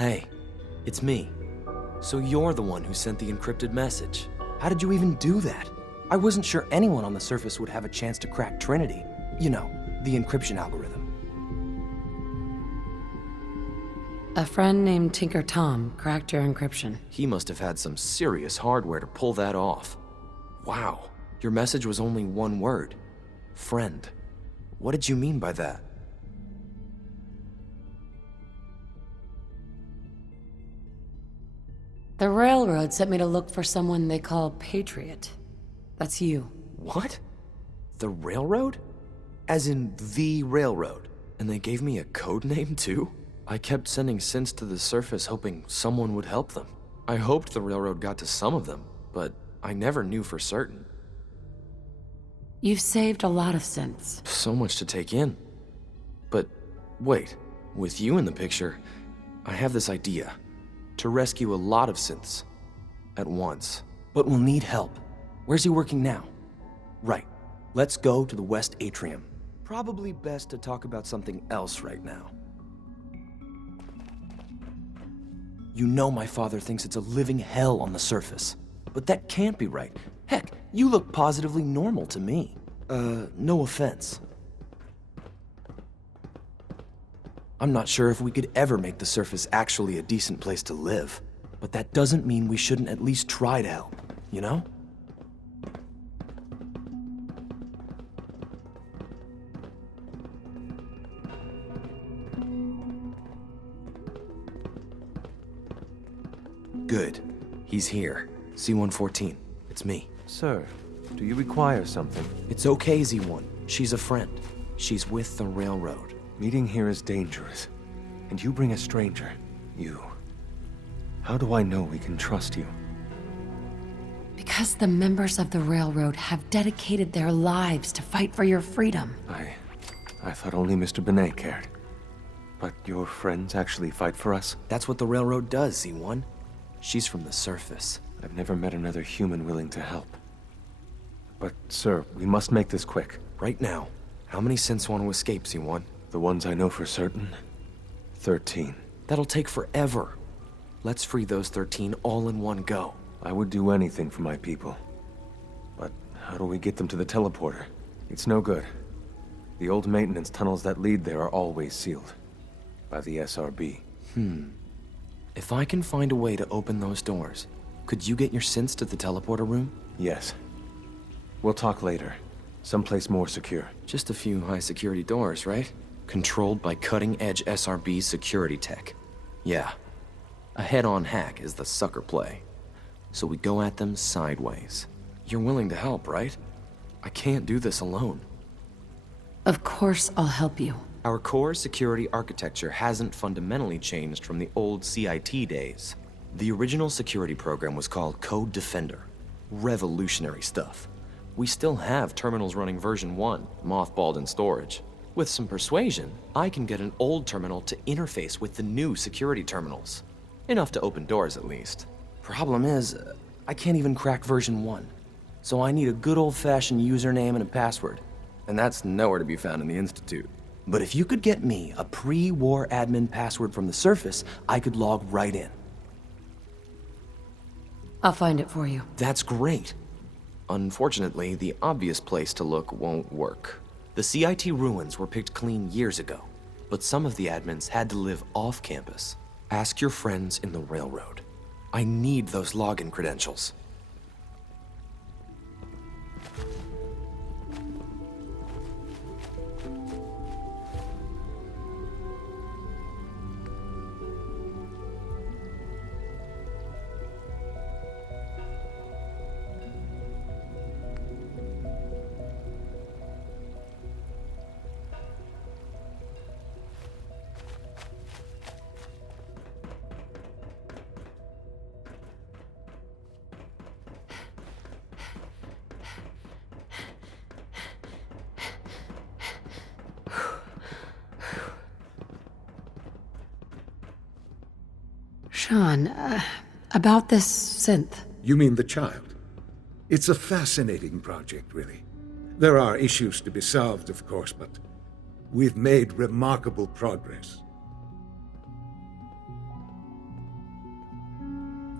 Hey, it's me. So you're the one who sent the encrypted message. How did you even do that? I wasn't sure anyone on the surface would have a chance to crack Trinity. You know, the encryption algorithm. A friend named Tinker Tom cracked your encryption. He must have had some serious hardware to pull that off. Wow, your message was only one word. Friend. What did you mean by that? The railroad sent me to look for someone they call Patriot. That's you. What? The railroad? As in the railroad? And they gave me a code name too? I kept sending synths to the surface hoping someone would help them. I hoped the railroad got to some of them, but I never knew for certain. You've saved a lot of synths. So much to take in. But wait, with you in the picture, I have this idea. To rescue a lot of synths at once. But we'll need help. Where's he working now? Right. Let's go to the West Atrium. Probably best to talk about something else right now. You know my father thinks it's a living hell on the surface. But that can't be right. Heck, you look positively normal to me. No offense. I'm not sure if we could ever make the surface actually a decent place to live. But that doesn't mean we shouldn't at least try to help, you know? Good. He's here. C-114. It's me. Sir, do you require something? It's okay, Z-1. She's a friend. She's with the railroad. Meeting here is dangerous. And you bring a stranger. You. How do I know we can trust you? Because the members of the railroad have dedicated their lives to fight for your freedom. I thought only Mr. Benet cared. But your friends actually fight for us? That's what the railroad does, Z-1. She's from the surface. I've never met another human willing to help. But, sir, we must make this quick. Right now, how many synths want to escape, Z-1? The ones I know for certain? 13. That'll take forever. Let's free those 13 all in one go. I would do anything for my people. But how do we get them to the teleporter? It's no good. The old maintenance tunnels that lead there are always sealed. By the SRB. If I can find a way to open those doors, could you get your synths to the teleporter room? Yes. We'll talk later. Someplace more secure. Just a few high-security doors, right? Controlled by cutting-edge SRB security tech. Yeah. A head-on hack is the sucker play. So we go at them sideways. You're willing to help, right? I can't do this alone. Of course I'll help you. Our core security architecture hasn't fundamentally changed from the old CIT days. The original security program was called Code Defender. Revolutionary stuff. We still have terminals running version 1, mothballed in storage. With some persuasion, I can get an old terminal to interface with the new security terminals. Enough to open doors, at least. Problem is, I can't even crack version 1. So I need a good old-fashioned username and a password. And that's nowhere to be found in the Institute. But if you could get me a pre-war admin password from the surface, I could log right in. I'll find it for you. That's great. Unfortunately, the obvious place to look won't work. The CIT ruins were picked clean years ago, but some of the admins had to live off campus. Ask your friends in the railroad. I need those login credentials. Sean, about this synth. You mean the child? It's a fascinating project, really. There are issues to be solved, of course, but we've made remarkable progress.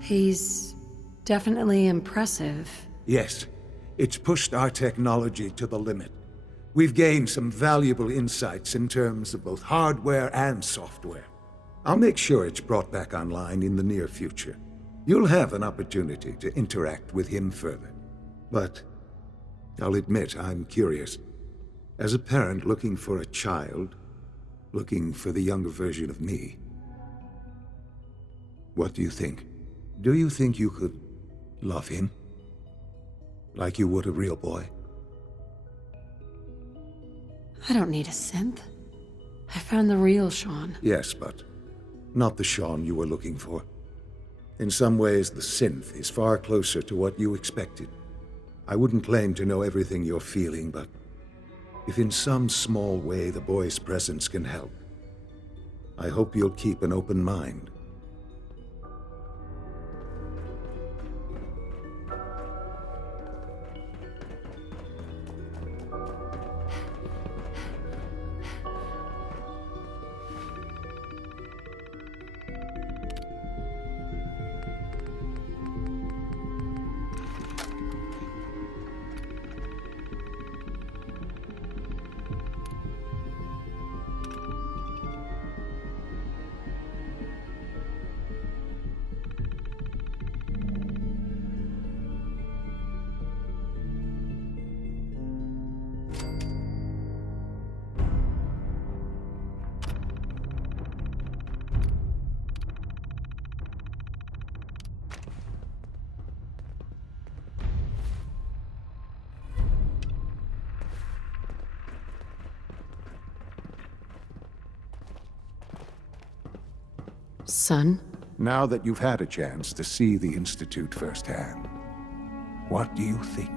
He's definitely impressive. Yes, it's pushed our technology to the limit. We've gained some valuable insights in terms of both hardware and software. I'll make sure it's brought back online in the near future. You'll have an opportunity to interact with him further. But I'll admit I'm curious. As a parent looking for a child, looking for the younger version of me, what do you think? Do you think you could love him? Like you would a real boy? I don't need a synth. I found the real Sean. Yes, but not the Sean you were looking for. In some ways, the synth is far closer to what you expected. I wouldn't claim to know everything you're feeling, but if in some small way the boy's presence can help, I hope you'll keep an open mind. Son? Now that you've had a chance to see the Institute firsthand, what do you think?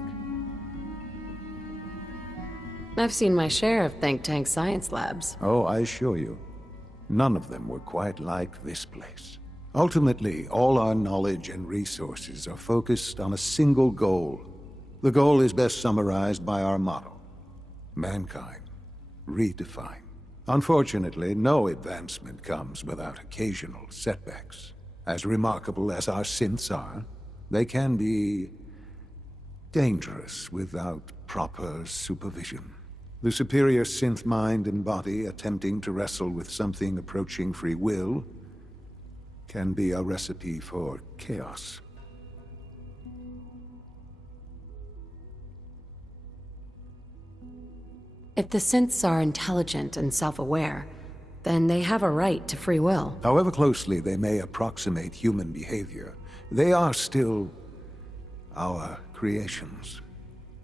I've seen my share of think tank science labs. Oh, I assure you, none of them were quite like this place. Ultimately, all our knowledge and resources are focused on a single goal. The goal is best summarized by our motto: mankind, redefined. Unfortunately, no advancement comes without occasional setbacks. As remarkable as our synths are, they can be dangerous without proper supervision. The superior synth mind and body attempting to wrestle with something approaching free will can be a recipe for chaos. If the synths are intelligent and self-aware, then they have a right to free will. However closely they may approximate human behavior, they are still our creations.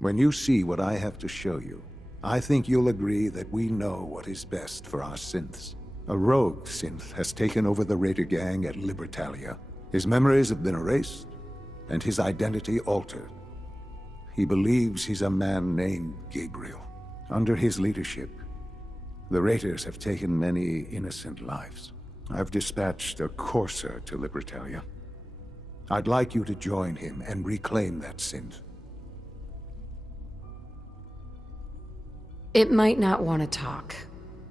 When you see what I have to show you, I think you'll agree that we know what is best for our synths. A rogue synth has taken over the Raider gang at Libertalia. His memories have been erased, and his identity altered. He believes he's a man named Gabriel. Under his leadership, the Raiders have taken many innocent lives. I've dispatched a courser to Libertalia. I'd like you to join him and reclaim that synth. It might not want to talk.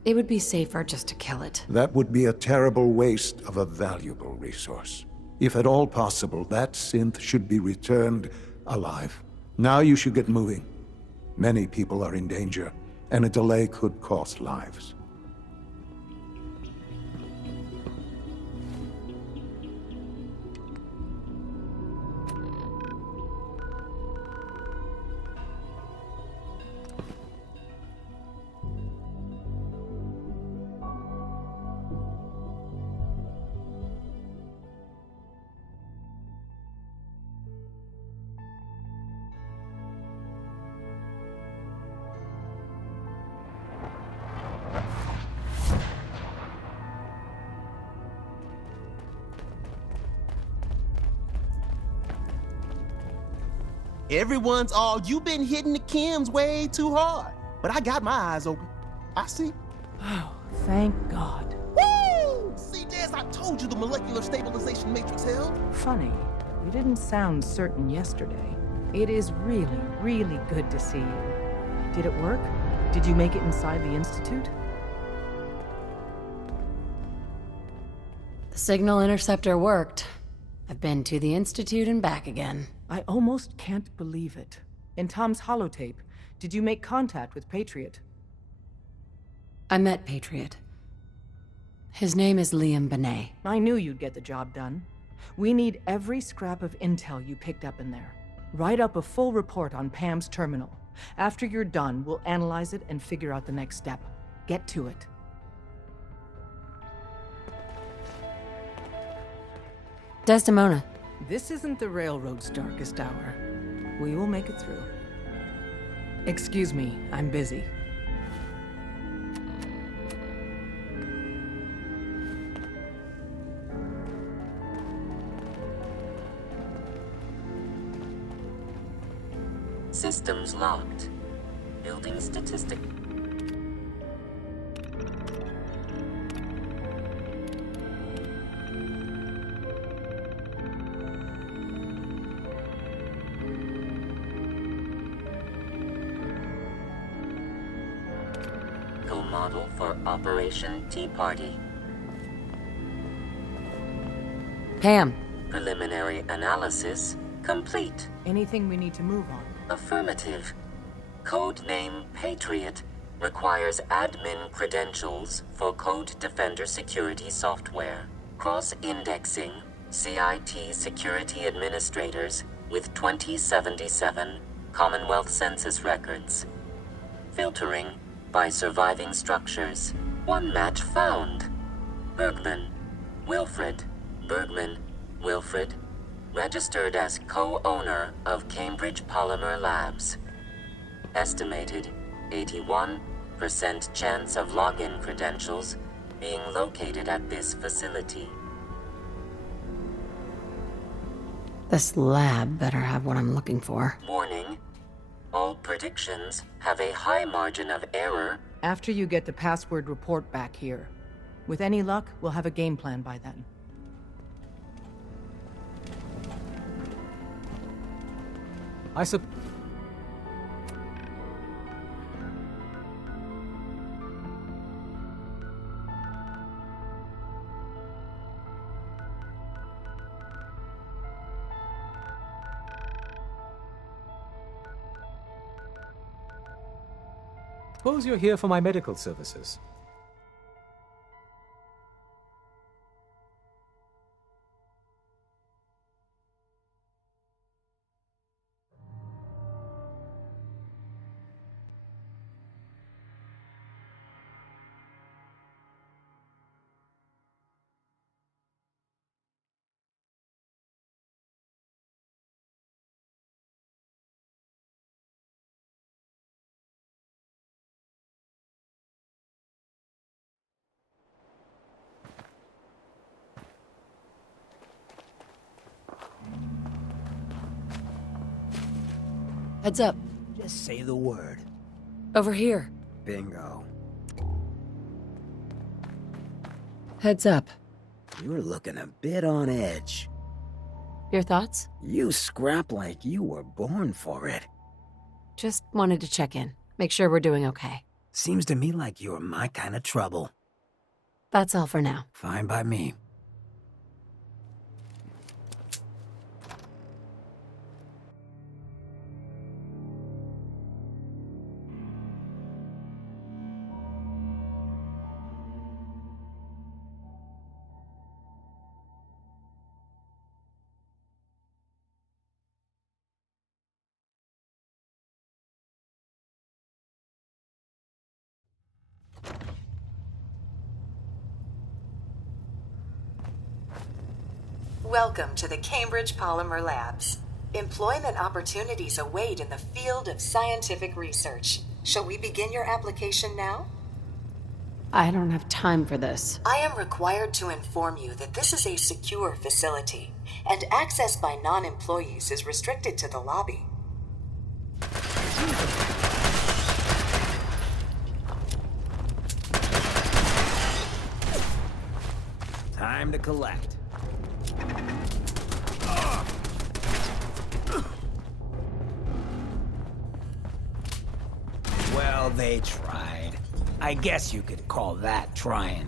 It would be safer just to kill it. That would be a terrible waste of a valuable resource. If at all possible, that synth should be returned alive. Now you should get moving. Many people are in danger, and a delay could cost lives. Everyone's all, "You've been hitting the chems way too hard." But I got my eyes open. I see. Oh, thank God. Woo! See, Des, I told you the molecular stabilization matrix held. Funny, you didn't sound certain yesterday. It is really, really good to see you. Did it work? Did you make it inside the Institute? The signal interceptor worked. I've been to the Institute and back again. I almost can't believe it. In Tom's holotape, did you make contact with Patriot? I met Patriot. His name is Liam Benet. I knew you'd get the job done. We need every scrap of intel you picked up in there. Write up a full report on Pam's terminal. After you're done, we'll analyze it and figure out the next step. Get to it. Desdemona. This isn't the railroad's darkest hour. We will make it through. Excuse me, I'm busy. Systems locked. Building statistic. Co-model for Operation Tea Party. Pam. Preliminary analysis complete. Anything we need to move on? Affirmative. Codename Patriot requires admin credentials for Code Defender security software. Cross-indexing CIT security administrators with 2077 Commonwealth Census records. Filtering by surviving structures. One match found. Bergman. Wilfred. Bergman. Wilfred. Registered as co-owner of Cambridge Polymer Labs. Estimated 81% chance of login credentials being located at this facility. This lab better have what I'm looking for. Warning. All predictions have a high margin of error. After you get the password report back here. With any luck, we'll have a game plan by then. Suppose you're here for my medical services. Heads up. Just say the word. Over here. Bingo. Heads up. You're looking a bit on edge. Your thoughts? You scrap like you were born for it. Just wanted to check in. Make sure we're doing okay. Seems to me like you're my kind of trouble. That's all for now. Fine by me. Welcome to the Cambridge Polymer Labs. Employment opportunities await in the field of scientific research. Shall we begin your application now? I don't have time for this. I am required to inform you that this is a secure facility, and access by non-employees is restricted to the lobby. Time to collect. Well, they tried. I guess you could call that trying.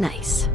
Nice.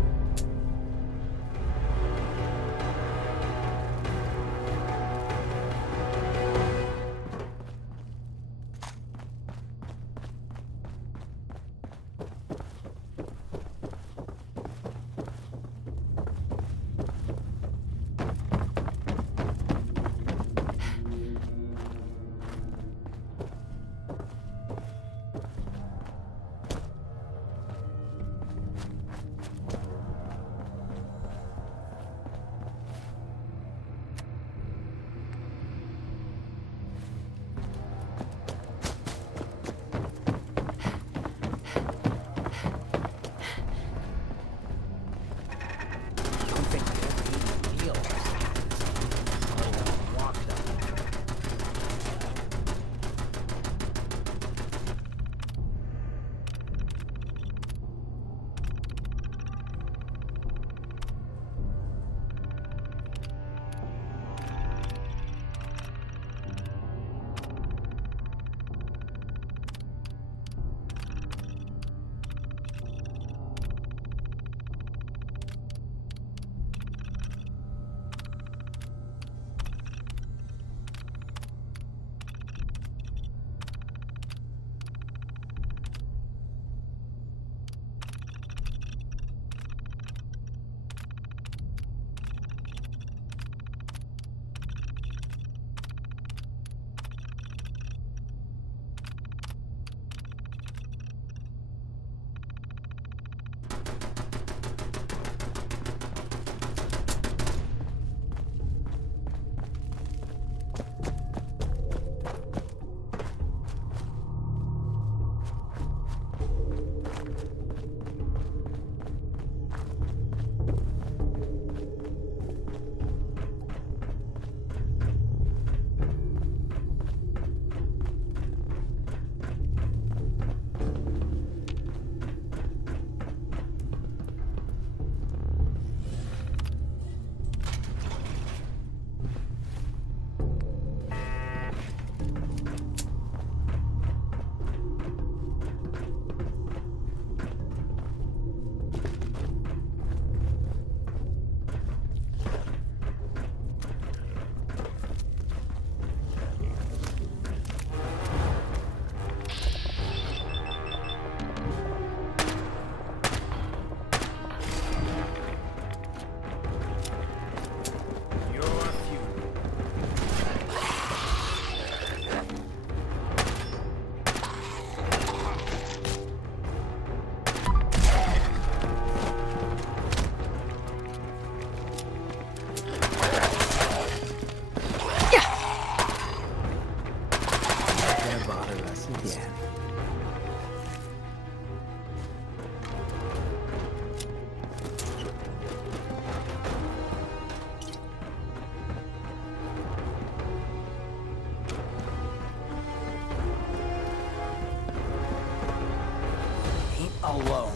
Alone.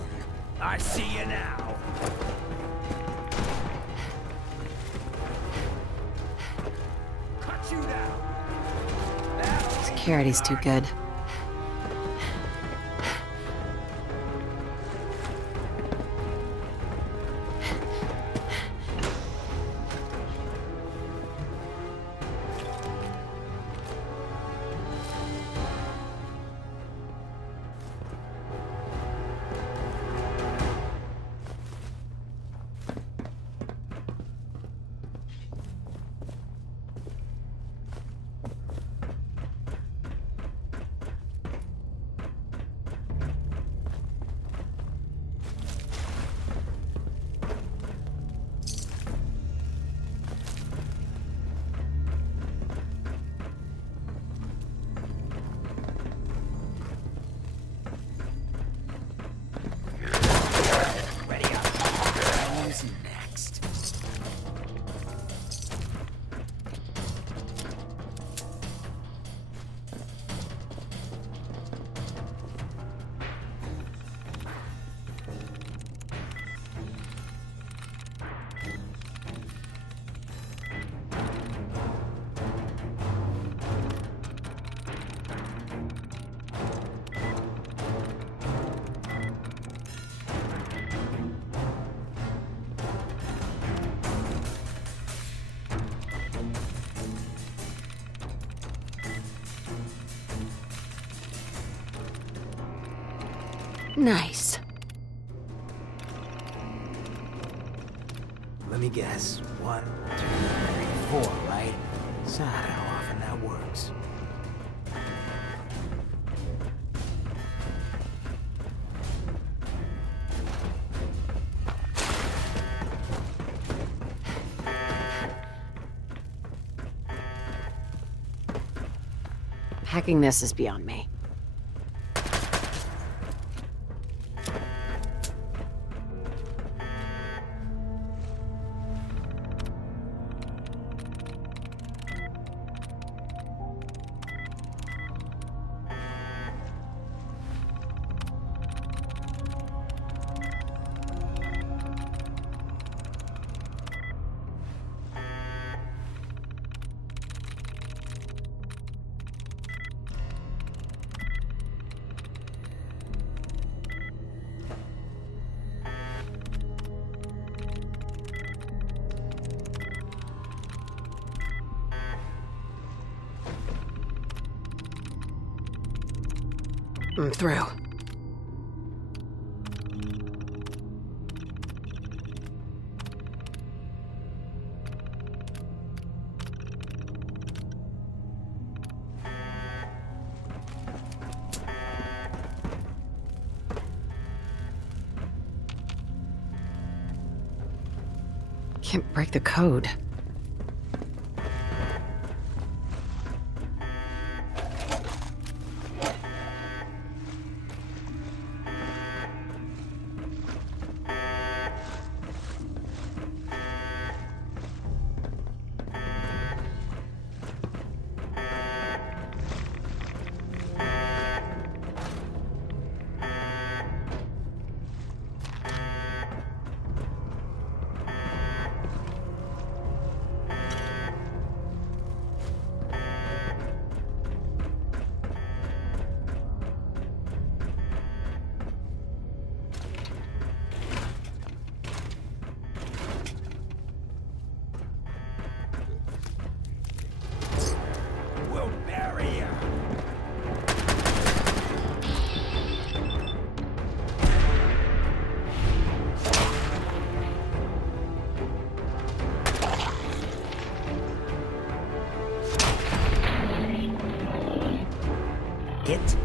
I see you now. Cut you down. Security's too good. Nice. Let me guess. 1, 2, 3, 4, right? Sad how often that works. Hacking this is beyond me. I'm through. Can't break the code. It?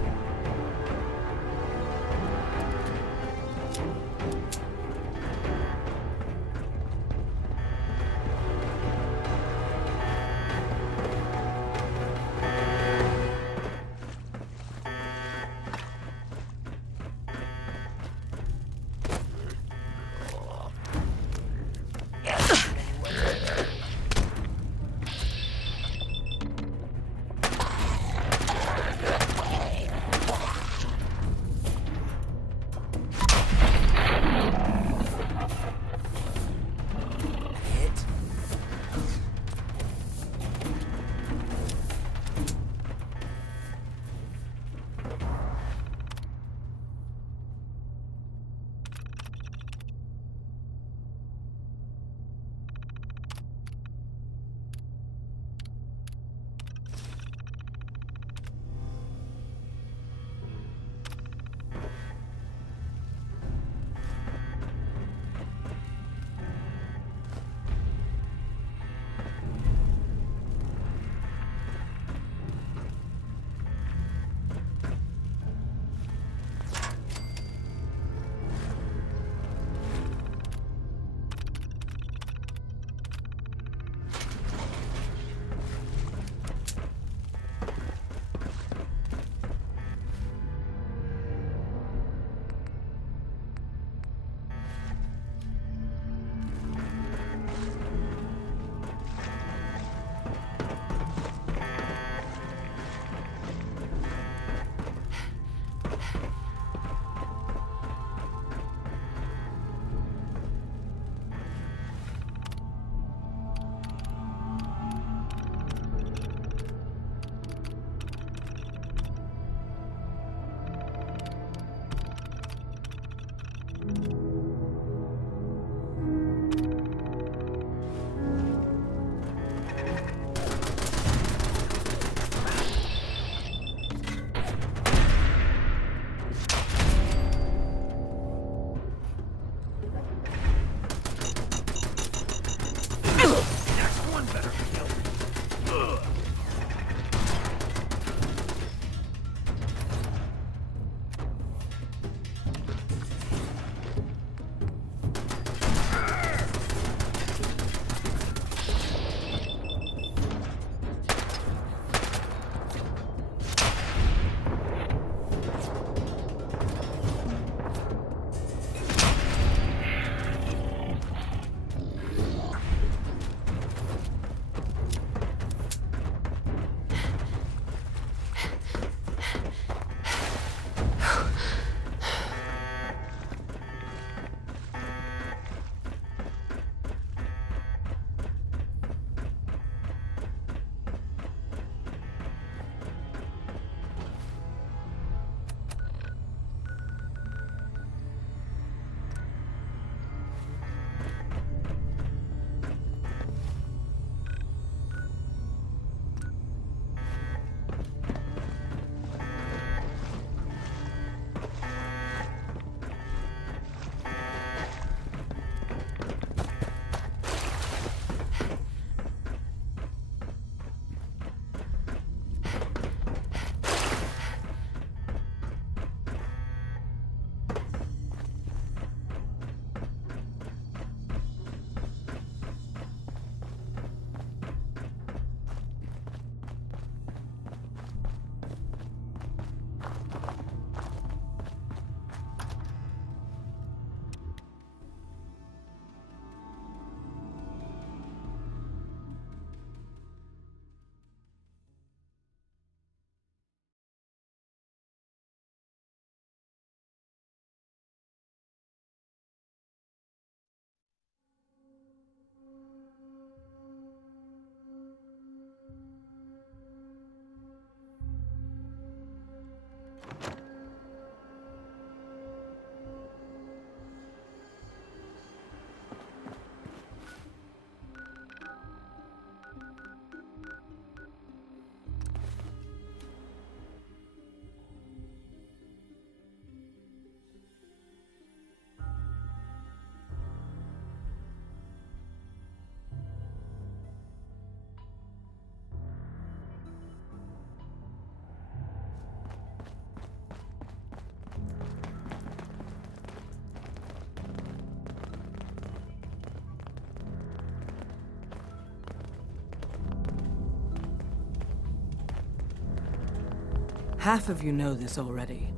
Half of you know this already,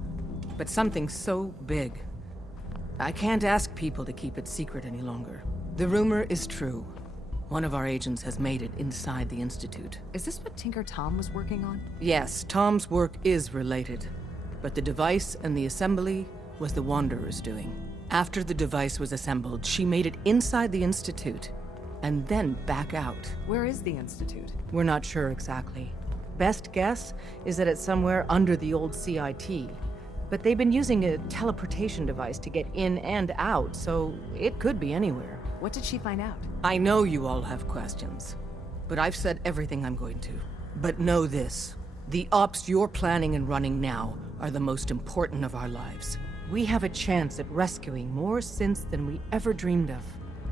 but something so big, I can't ask people to keep it secret any longer. The rumor is true. One of our agents has made it inside the Institute. Is this what Tinker Tom was working on? Yes, Tom's work is related, but the device and the assembly was the Wanderer's doing. After the device was assembled, she made it inside the Institute, and then back out. Where is the Institute? We're not sure exactly. Best guess is that it's somewhere under the old CIT, but they've been using a teleportation device to get in and out, so it could be anywhere. What did she find out? I know you all have questions, but I've said everything I'm going to. But know this, the ops you're planning and running now are the most important of our lives. We have a chance at rescuing more synths than we ever dreamed of,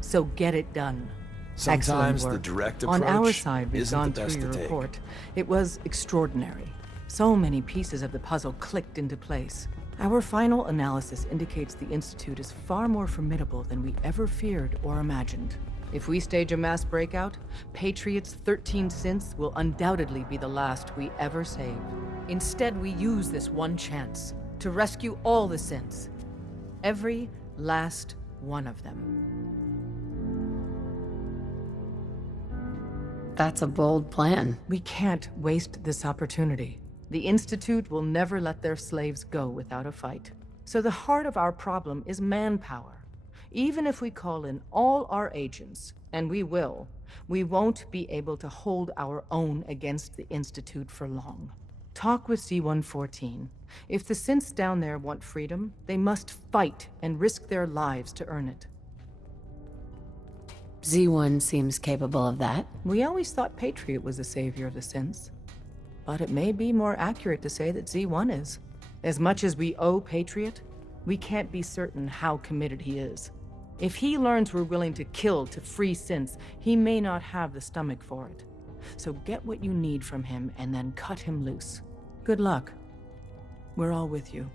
so get it done. Sometimes the direct approach on our side, we've isn't gone the best through your to take. report. It was extraordinary. So many pieces of the puzzle clicked into place. Our final analysis indicates the Institute is far more formidable than we ever feared or imagined. If we stage a mass breakout, Patriot's 13 synths will undoubtedly be the last we ever save. Instead, we use this one chance to rescue all the synths. Every last one of them. That's a bold plan. We can't waste this opportunity. The Institute will never let their slaves go without a fight. So the heart of our problem is manpower. Even if we call in all our agents, and we will, we won't be able to hold our own against the Institute for long. Talk with C-114. If the synths down there want freedom, they must fight and risk their lives to earn it. Z1 seems capable of that. We always thought Patriot was the savior of the synths. But it may be more accurate to say that Z1 is. As much as we owe Patriot, we can't be certain how committed he is. If he learns we're willing to kill to free synths, he may not have the stomach for it. So get what you need from him and then cut him loose. Good luck. We're all with you.